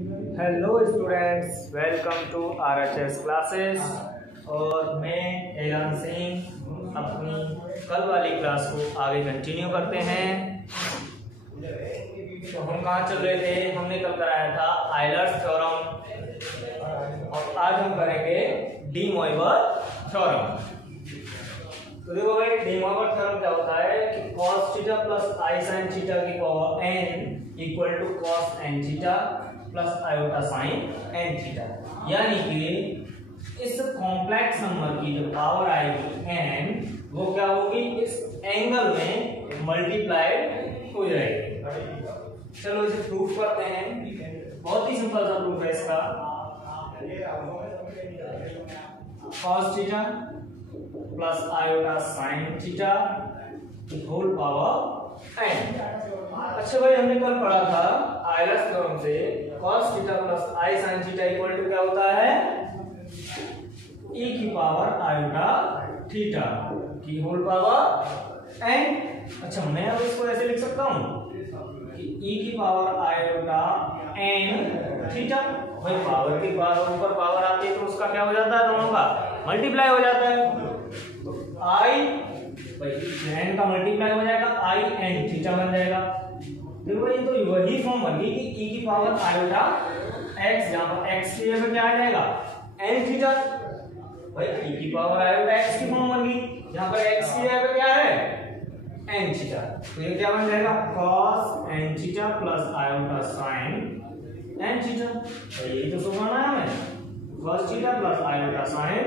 Hello students, welcome to RHS classes. और मैं एलान सिंह अपनी कल वाली क्लास को आगे कंटिन्यू करते हैं। तो हम कहाँ चल रहे थे? हमने कल कराया था आयलर्स थ्योरम और आज हम करेंगे डी मॉइवर थ्योरम। तो देखो भाई, डी मॉइवर थ्योरम क्या होता है कि cos theta plus i sine theta की power n equal to cos n theta plus iota sine n theta. यानी कि इस कॉम्प्लेक्स नंबर की जो पावर आएगी n, वो क्या होगी, इस एंगल में मल्टीप्लाइड हो जाएगी। चलो इसे प्रूफ करते हैं। बहुत ही सिंपल सा प्रूफ है इसका। cos theta plus iota sine theta की होल पावर n। अच्छा भाई, हमने कल पढ़ा था आयलर्स थ्योरम से cos theta plus i sine theta equal to क्या होता है, e की पावर आयोटा थीटा की होल पावर n। अच्छा, मैं अब इसको ऐसे लिख सकता हूँ कि e की पावर आयोटा n थीटा। भाई पावर की पावर ऊपर पावर आती है तो उसका क्या हो जाता है, दोनों का मल्टीप्लाई हो जाता है। तो आई भाई n का मल्टीप्लाई हो जाएगा, आई n थीटा बन जाएगा। देखो भाई, तो वही फॉर्म बन गई कि e की पावर आयोटा x, जहां पर x की जगह क्या आ जाएगा, n थीटा। भाई e की पावर आयोटा x की फॉर्म बन गई, जहां पर x की जगह क्या है, n थीटा। तो ये क्या बन जाएगा, cos n theta plus iota sin n theta. तो यही तो सुनाना है हमें, cos theta plus iota sin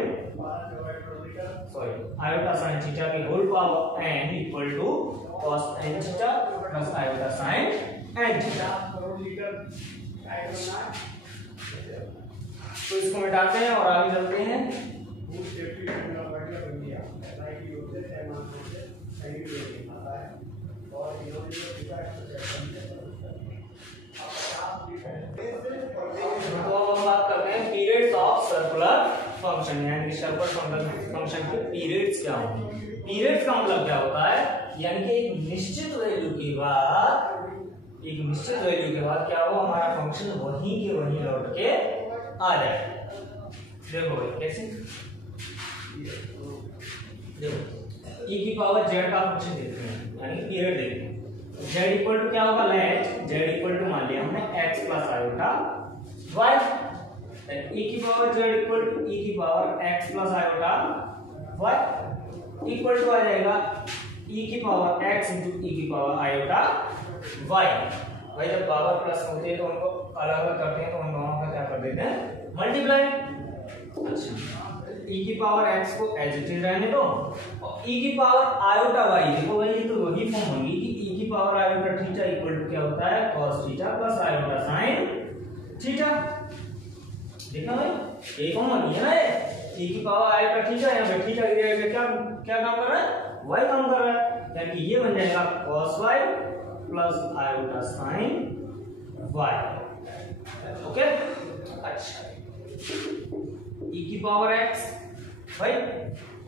iota sine theta की whole power n equal to cos n theta plus iota sine n theta. तो इसको मिटाते हैं और आगे चलते हैं। तो अब हम बात करते हैं पीरियड्स ऑफ सर्कुलर फंक्शन, यानी कि सर्कुलर फंक्शन के पीरियड्स क्या होंगे। पीरियड्स का मतलब क्या होता है, यानी कि एक निश्चित वैल्यू के बाद क्या हो, हमारा फंक्शन वहीं के वहीं लौट के आ जाए। देखो भाई कैसे, देखो e की पावर z का फंक्शन देखते हैं, यानी कि पीरियड देखते हैं। z इक्वल टू क्या होगा, लेट z इक्वल टू मान लिया हमने x plus iota y। e की power z equal to e की power x plus iota y equal to आ जाएगा e की पावर x इंटू e की पावर आयोटा y। भाई जब पावर प्लस होती है तो उनको अलग अलग करते हैं, तो उन दोनों का क्या कर देते हैं, मल्टीप्लाई। अच्छा, e की पावर x को एज इट इज रहने दो, और e की पावर आयोटा y, देखो भाई ये तो वही फॉर्म होगी कि e की power iota theta equal to क्या होता है, cos theta plus iota sin theta. देखना भाई, एक फॉर्म बनी है ना ये, e की पावर आयोटा थीटा, यहाँ पे थीटा की जगह क्या क्या काम कर रहा है, y काम कर रहा है, यानी कि ये बन जाएगा cos y plus iota sin y। Okay, अच्छा e की पावर x, भाई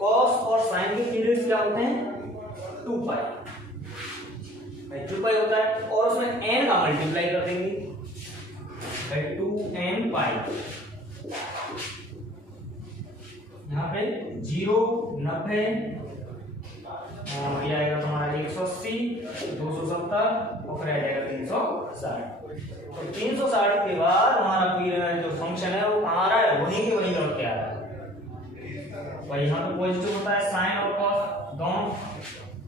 cos और sin के पीरियड्स क्या होते हैं, 2π। भाई 2π होता है और उसमें n का मल्टीप्लाई कर देंगे, भाई 2n पाई। यहाँ पे 0, 90 और ये आएगा तुम्हारा 180, 270 और फिर आ जाएगा 360। तो 360 के बाद हमारा जो फंक्शन है वो कहाँ आ रहा है, वहीं के वहीं लौट के आ रहा है। भाई यहाँ पे पॉजिटिव होता है साइन और कॉस दोनों,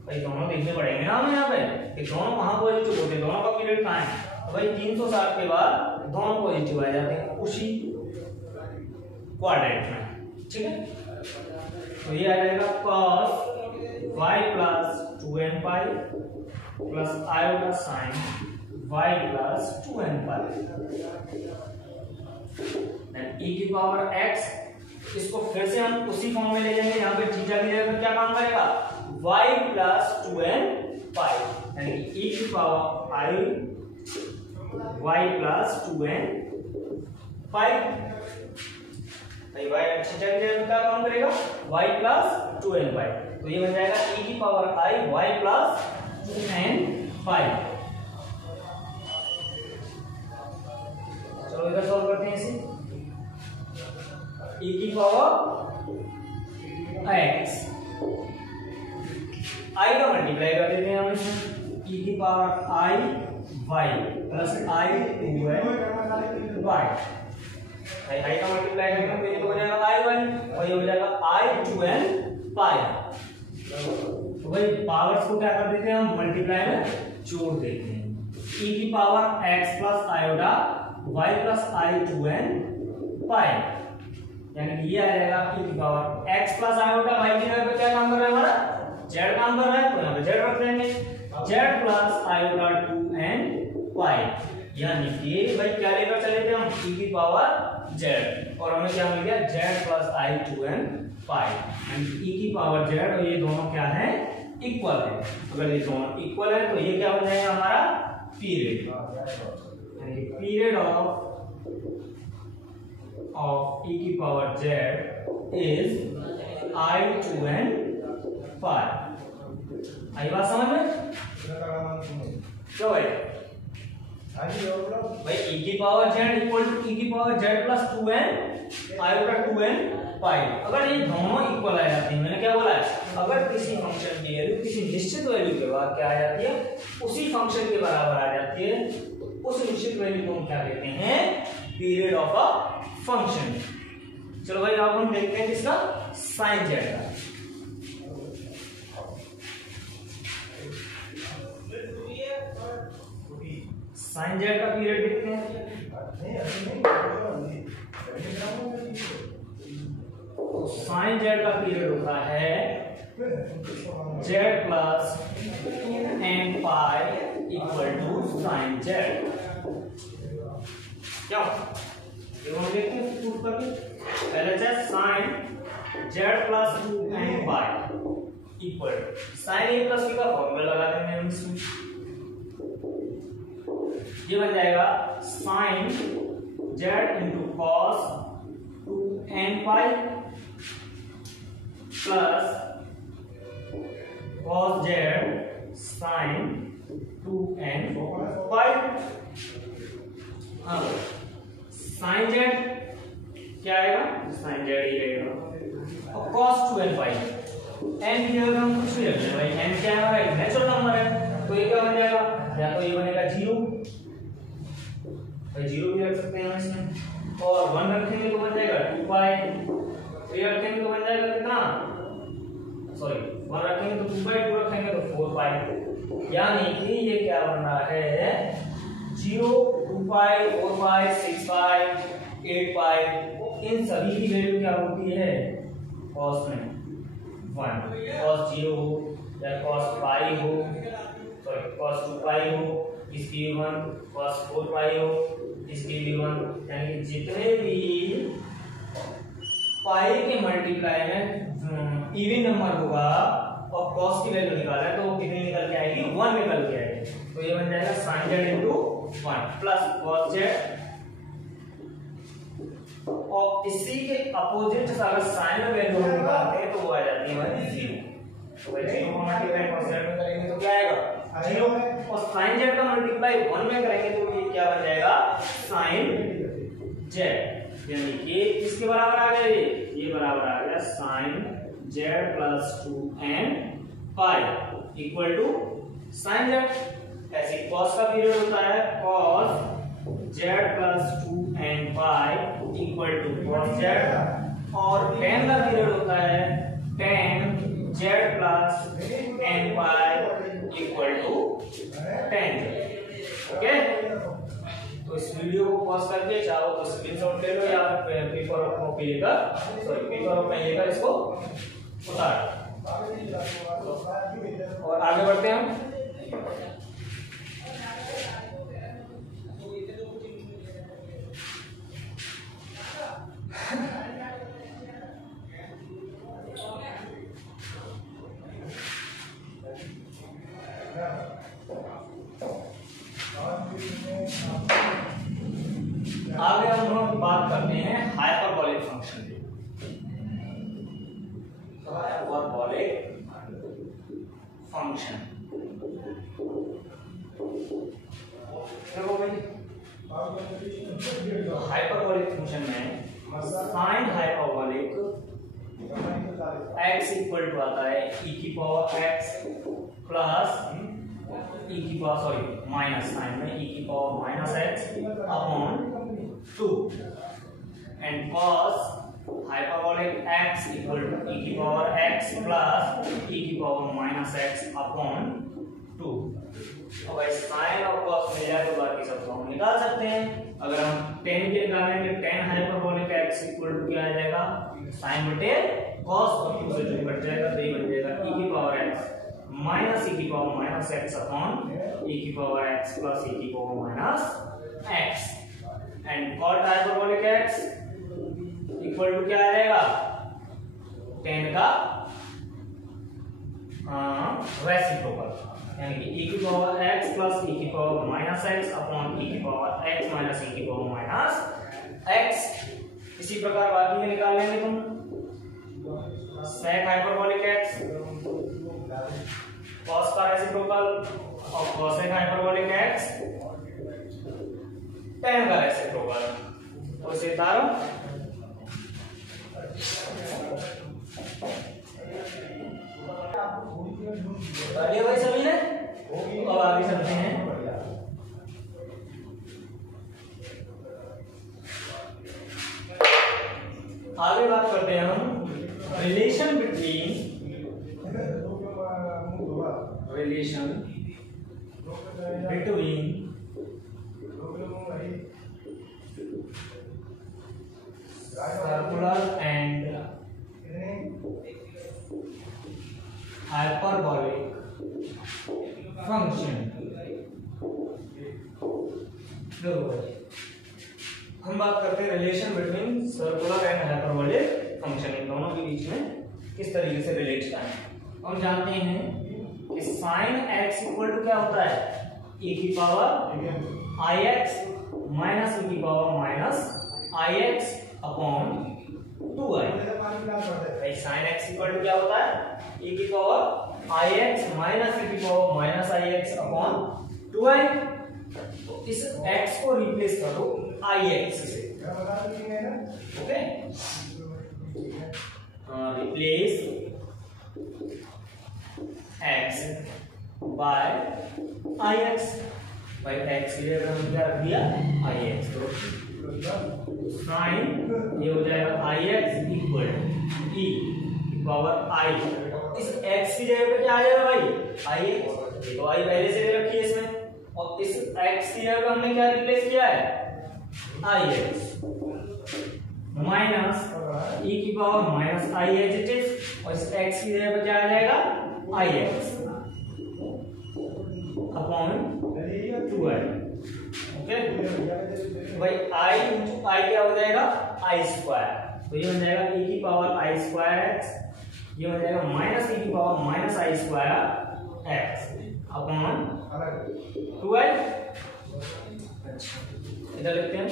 भाई दोनों देखने पड़ेंगे ना हमें यहाँ पे कि दोनों कहाँ पॉजिटिव होते हैं, दोनों का पीरियड कहाँ है। तो भाई 360 के बाद दोनों पॉजिटिव आ जाते हैं उसी क्वाड्रेंट में, ठीक है। तो ये आ जाएगा cos y plus 2n pi plus iota sign y plus 2n pi and e की पावर x। इसको फिर से हम उसी फॉर्म में ले जाएंगे, यहाँ पे थीटा की जगह क्या काम करेगा, y प्लस 2n पाई, यानी e की power i y plus 2n pi. y theta की जगह क्या काम करेगा, y प्लस 2n पाई। तो ये बन जाएगा e की power i y plus 2n पाई। चलो इधर सॉल्व करते हैं इसे। e की पावर x i का मल्टीप्लाई कर देते हैं हम इसमें, e की power i y plus i 2n y। i का मल्टीप्लाई करते हैं तो ये तो हो जाएगा i y और ये हो जाएगा i 2n पाई। तो भाई पावर्स को क्या कर देते हैं हम, मल्टीप्लाई में जोड़ देते हैं। e की power x plus iota y plus i 2n पाई, यानी ये आ जाएगा e की power x plus iota y की जगह पे क्या काम कर रहा है हमारा, z काम कर रहा है, तो यहाँ पे z रख देंगे, z प्लस आयोटा 2n पाई। यानी कि भाई क्या लेकर चले थे हम, e की पावर z और हमें क्या मिल गया, z plus i 2n pi. e की पावर z और ये दोनों क्या है, इक्वल है। अगर ये दोनों इक्वल है तो ये क्या हो जाएगा हमारा पीरियड, यानी पीरियड ऑफ e की power z is i 2n pi. आई बात समझ में? क्यों भाई भाई e की power z equal to e की power z plus 2n iota 2n pi. अगर ये दोनों इक्वल आ जाते हैं, मैंने क्या बोला है, अगर किसी फंक्शन की वैल्यू किसी निश्चित वैल्यू के बाद क्या आ जाती है, उसी फंक्शन के बराबर आ जाती है, तो उस निश्चित वैल्यू को हम क्या कहते हैं, पीरियड ऑफ अ फंक्शन। चलो भाई अब हम देखते हैं इसका साइन जेड का। साइन जेड का पीरियड देखते हैं। साइन जेड का पीरियड होता है Z plus 2n pi equal to sine Z. क्या हम देखते हैं प्रूफ करके, पहले से sine Z plus 2n pi equal sine A plus B का फॉर्मूला लगा देंगे हम इसमें। ये बन जाएगा sine Z into cos 2n pi plus cos z sin 2n pi. अब sin z क्या आएगा, sin z ही रहेगा, और cos 2n पाई n की जगह हम कुछ भी रख लें भाई, n क्या है हमारा नेचुरल नंबर है, तो ये क्या बन जाएगा, या तो ये बनेगा 0 भाई, 0 भी रख सकते हैं हम इसमें, और 1 रखेंगे तो बन जाएगा 2 पाई, 3 रखेंगे तो बन जाएगा कितना, सॉरी 1 रखेंगे तो 2/2 रखेंगे तो 4 पाई। यानी कि ये क्या बन रहा है, 0 2 पाई 4 पाई 6 पाई 8 पाई, इन सभी की वैल्यू क्या होती है, cos में 1, cos 0 हो या cos पाई हो, सॉरी cos 2 पाई हो, इसकी 1, cos 4 पाई हो, इसकी भी 1, यानी कि जितने भी पाई के मल्टीप्लाई में इवन नंबर होगा और cos की वैल्यू निकाला है तो वो कितनी निकल के आएगी, 1 निकल के आएगी। तो ये बन जाएगा sin z into 1 plus cos z, और इसी के अपोजिट अगर साइन में वैल्यू हम निकालते हैं तो वो आ जाती है हमारी 0। तो भाई 0 को मल्टीप्लाई cos z में करेंगे तो क्या आएगा 0, और sin z का मल्टीप्लाई 1 में करेंगे तो ये क्या बन जाएगा sin z, यानी कि इसके बराबर आ गया, ये बराबर आ गया sin z plus 2n pi equal to sin z। ऐसे cos का पीरियड होता है cos z plus 2n pi equal to cos z, और tan का पीरियड होता है tan z plus n pi equal to tan z। Okay, तो इस वीडियो को पॉज करके चाहो तो स्क्रीनशॉट ले लो या पेपर और कॉपी लेकर, सॉरी पेपर और पेन लेकर इसको उतार, और आगे बढ़ते हैं हम। आगे हम लोग बात करते हैं हाइपरबोलिक फंक्शन की। हाइपरबोलिक फंक्शन देखो भाई, हाइपरबोलिक फंक्शन में sine hyperbolic x equal to आता है e की पावर x प्लस e की पावर सॉरी माइनस साइन में e की power minus x upon 2 and cos hyperbolic x equal to e की पावर x प्लस e की power minus x upon 2। अब sign और cos मिल जाए तो बाकी सब हम निकाल सकते हैं। अगर हम tan के निकालेंगे tan hyperbolic x equal to क्या आ जाएगा sin बटे cos और 2 से जो कट जाएगा तो ये बन जाएगा e की पावर x माइनस e की power minus x upon e की पावर x प्लस e की power minus x and cot hyperbolic x equal to क्या आ जाएगा tan का रेसिप्रोकल यानी कि e की पावर x प्लस e की power minus x upon e की पावर x माइनस e की पावर माइनस x। इसी प्रकार बाकी में निकाल लेंगे तुम sec हाइपरबोलिक x cos का रेसिप्रोकल और cosec हाइपरबोलिक x tan का रेसिप्रोकल तो इसे उतारो। कर भाई सभी ने। अब आगे चलते हैं। आगे बात करते हैं हम relation between circular and hyperbolic function. हम बात करते हैं relation between circular and hyperbolic function, इन दोनों के बीच में किस तरीके से रिलेट करना है। हम जानते हैं कि sin x इक्वल टू क्या होता है e की पावर ix माइनस e की power minus ix upon 2i। sin x equal to क्या होता है e की पावर ix माइनस e की power minus ix upon 2i। तो इस x को रिप्लेस करो ix से, okay. Replace x by ix। भाई x की जगह हमने क्या रख दिया ix, तो साइन ये हो जाएगा ix इक्वल टू e की पावर i। इस x की जगह पे क्या आ जाएगा भाई ix, ये तो i पहले से ले रखी है इसमें, और इस x की जगह हमने क्या रिप्लेस किया है ix माइनस e की power minus i as it is, और इस x की जगह पे क्या आ जाएगा ix अपॉन 2i, ओके। भाई i क्या हो जाएगा i स्क्वायर, तो ये बन जाएगा e की पावर i स्क्वायर x, ये हो जाएगा माइनस e की power minus i square x upon 2i। इधर लिखते हैं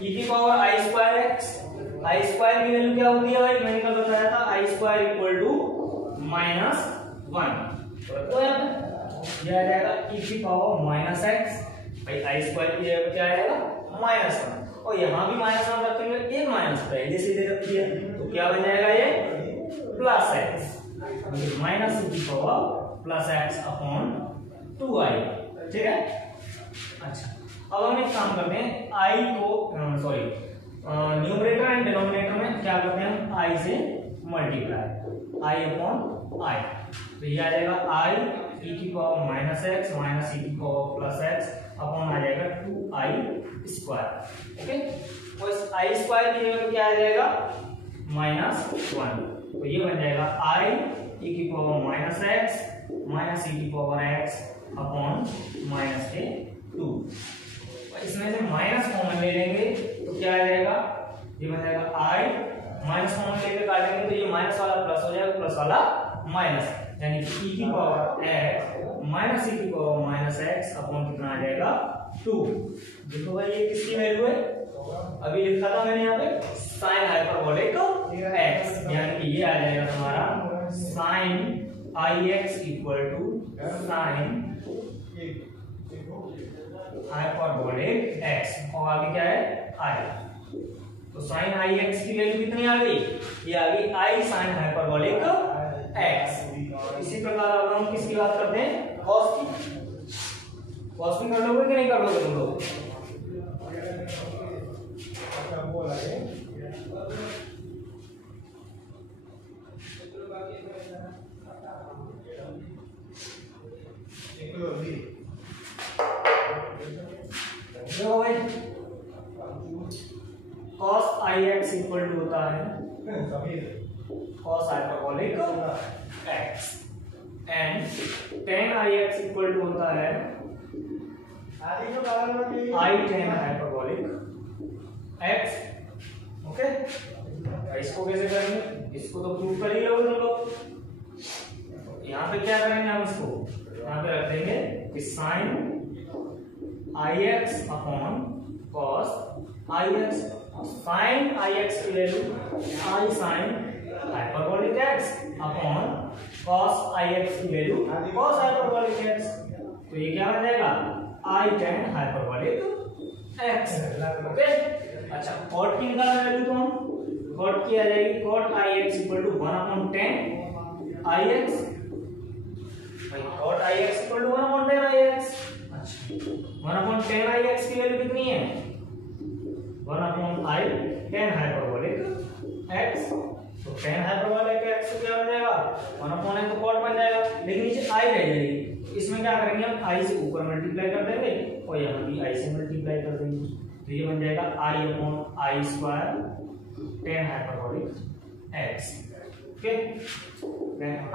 e की power i square x, i square की वैल्यू क्या होती है भाई, मैंने कल बताया था i square equal to minus 1, तो ये आ जाएगा e की पावर माइनस x। भाई i स्क्वायर की जगह क्या आएगा माइनस 1, और यहाँ भी माइनस 1 रखेंगे, एक माइनस पहले से दे रखी है, तो क्या बन जाएगा ये प्लस x माइनस e की power plus x upon 2i, ठीक है। अच्छा, अब हम एक काम करते हैं i को सॉरी न्यूमरेटर एंड डिनोमिनेटर में क्या करते हैं हम i से मल्टीप्लाई i अपॉन i, तो ये आ जाएगा i e की power minus x minus e की पावर प्लस x अपॉन आ जाएगा 2i स्क्वायर, ओके। और इस i स्क्वायर की जगह क्या आ जाएगा माइनस 1, तो ये बन जाएगा i e की power minus x minus e की पावर x अपॉन माइनस के 2। इसमें से माइनस कॉमन ले लेंगे तो क्या आ जाएगा, ये बन जाएगा i माइनस कॉमन लेके काटेंगे तो ये माइनस वाला प्लस हो जाएगा, प्लस वाला माइनस, यानी कि e की पावर x माइनस e की पावर माइनस x अपॉन कितना आ जाएगा 2। देखो भाई ये किसकी वैल्यू है, अभी लिखा था मैंने यहाँ पे साइन हाइपरबोलिक x, यानी कि ये आ जाएगा तुम्हारा sine ix equal to sine hyperbolic x, और आगे क्या है आई। तो साइन आई एक्स की वैल्यू कितनी आ गई, ये आ गई आई साइन हाइपरबोलिक एक्स। इसी प्रकार अब हम किसकी बात करते हैं, कॉस की। कॉस भी कर लोगे कि नहीं कर लोगे तुम लोग, cos I x equal to होता है cos hyperbolic x and tan i x equal to होता है i tan hyperbolic x। Okay, इसको कैसे करेंगे, इसको तो प्रूव कर ही लोगे तुम लोग। यहाँ पे क्या करेंगे हम, इसको यहाँ पे रख देंगे कि sine I X upon cos I X. Sine I x की value I sine hyperbolic X upon cos I x की वैल्यू कॉस हाइपरबोलिक एक्स। तो ये क्या बन जाएगा, I tan hyperbolic X. Okay, अच्छा कॉट की निकालना वैल्यू, तो हम कॉट की आ जाएगी cot I x equal to 1 upon 10 I X. भाई cot I x equal to 1 upon 10 I x. अच्छा 1 अपॉन 10 आई एक्स की वैल्यू कितनी है, 1 अपॉन आई 10 हाइपरबोलिक एक्स। तो 10 हाइपरबोलिक एक्स क्या बन जाएगा, 1 अपॉन n तो कॉट बन जाएगा, लेकिन नीचे आई रह जाएगी। इसमें क्या करेंगे हम, आई से ऊपर मल्टीप्लाई कर देंगे और यहाँ भी आई से मल्टीप्लाई कर देंगे। तो ये बन जाएगा I upon I square 10 hyperbolic X. Okay,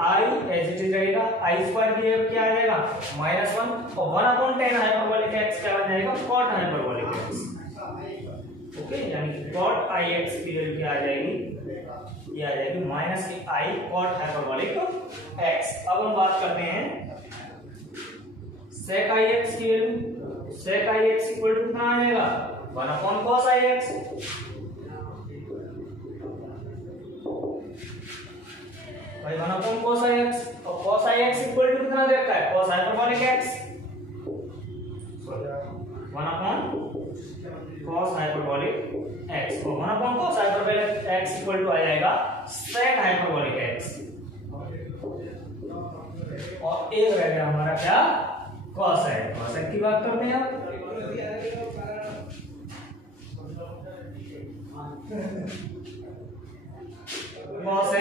I as it is रहेगा, आई स्क्वायर की जगह क्या आ जाएगा -1 और 1 अपॉन 10 हाइपरबोलिक एक्स क्या बन जाएगा, कॉट हाइपरबोलिक एक्स। ओके, यानी कि कॉट आई एक्स की वैल्यू क्या आ जाएगी, ये आ जाएगी -आई कॉट हाइपरबोलिक एक्स। अब हम बात करते हैं सेक आई एक्स की value. Sec i x equal to कितना आ जाएगा, 1 अपॉन कॉस आई एक्स। भाई 1 अपॉन cos आई एक्स, और cos I x equal to कितना देता है, cos hyperbolic X. 1 upon cos hyperbolic x, और 1 upon cos hyperbolic X equal to आ जाएगा sec हाइपरबोलिक एक्स। और एक रह गया हमारा क्या, cos है। cos की बात करते हैं अब। cos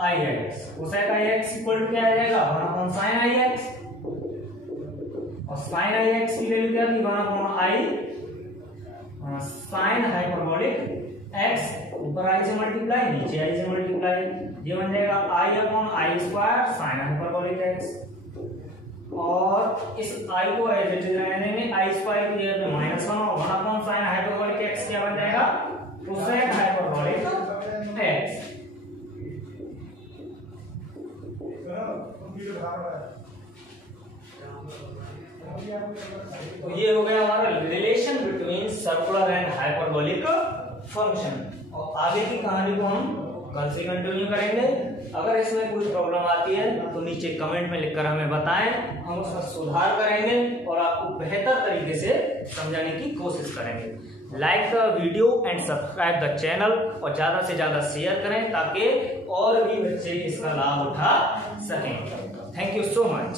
I x, cosec i x equal to क्या आ जाएगा, 1 अपॉन साइन आई एक्स। और साइन आई एक्स की वैल्यू क्या थी, 1 upon i sine hyperbolic x. ऊपर आई से मल्टीप्लाई, नीचे आई से मल्टीप्लाई, ये बन जाएगा I upon I square sine hyperbolic x. और इस आई को एज इट इज रहने में आई स्क्वायर की जगह पे -1 और 1 अपॉन साइन हाइपरबोलिक एक्स क्या बन जाएगा, कोसेक हाइपरबोलिक एक्स। तो ये हो गया हमारा relation between circular and hyperbolic function. और आगे की कहानी को हम कल से कंटिन्यू करेंगे। अगर इसमें कोई प्रॉब्लम आती है तो नीचे कमेंट में लिखकर हमें बताएं, हम उसका सुधार करेंगे और आपको बेहतर तरीके से समझाने की कोशिश करेंगे। Like the video and subscribe the channel, और ज्यादा से ज्यादा शेयर करें ताकि और भी बच्चे इसका लाभ उठा सकें। Thank you so much.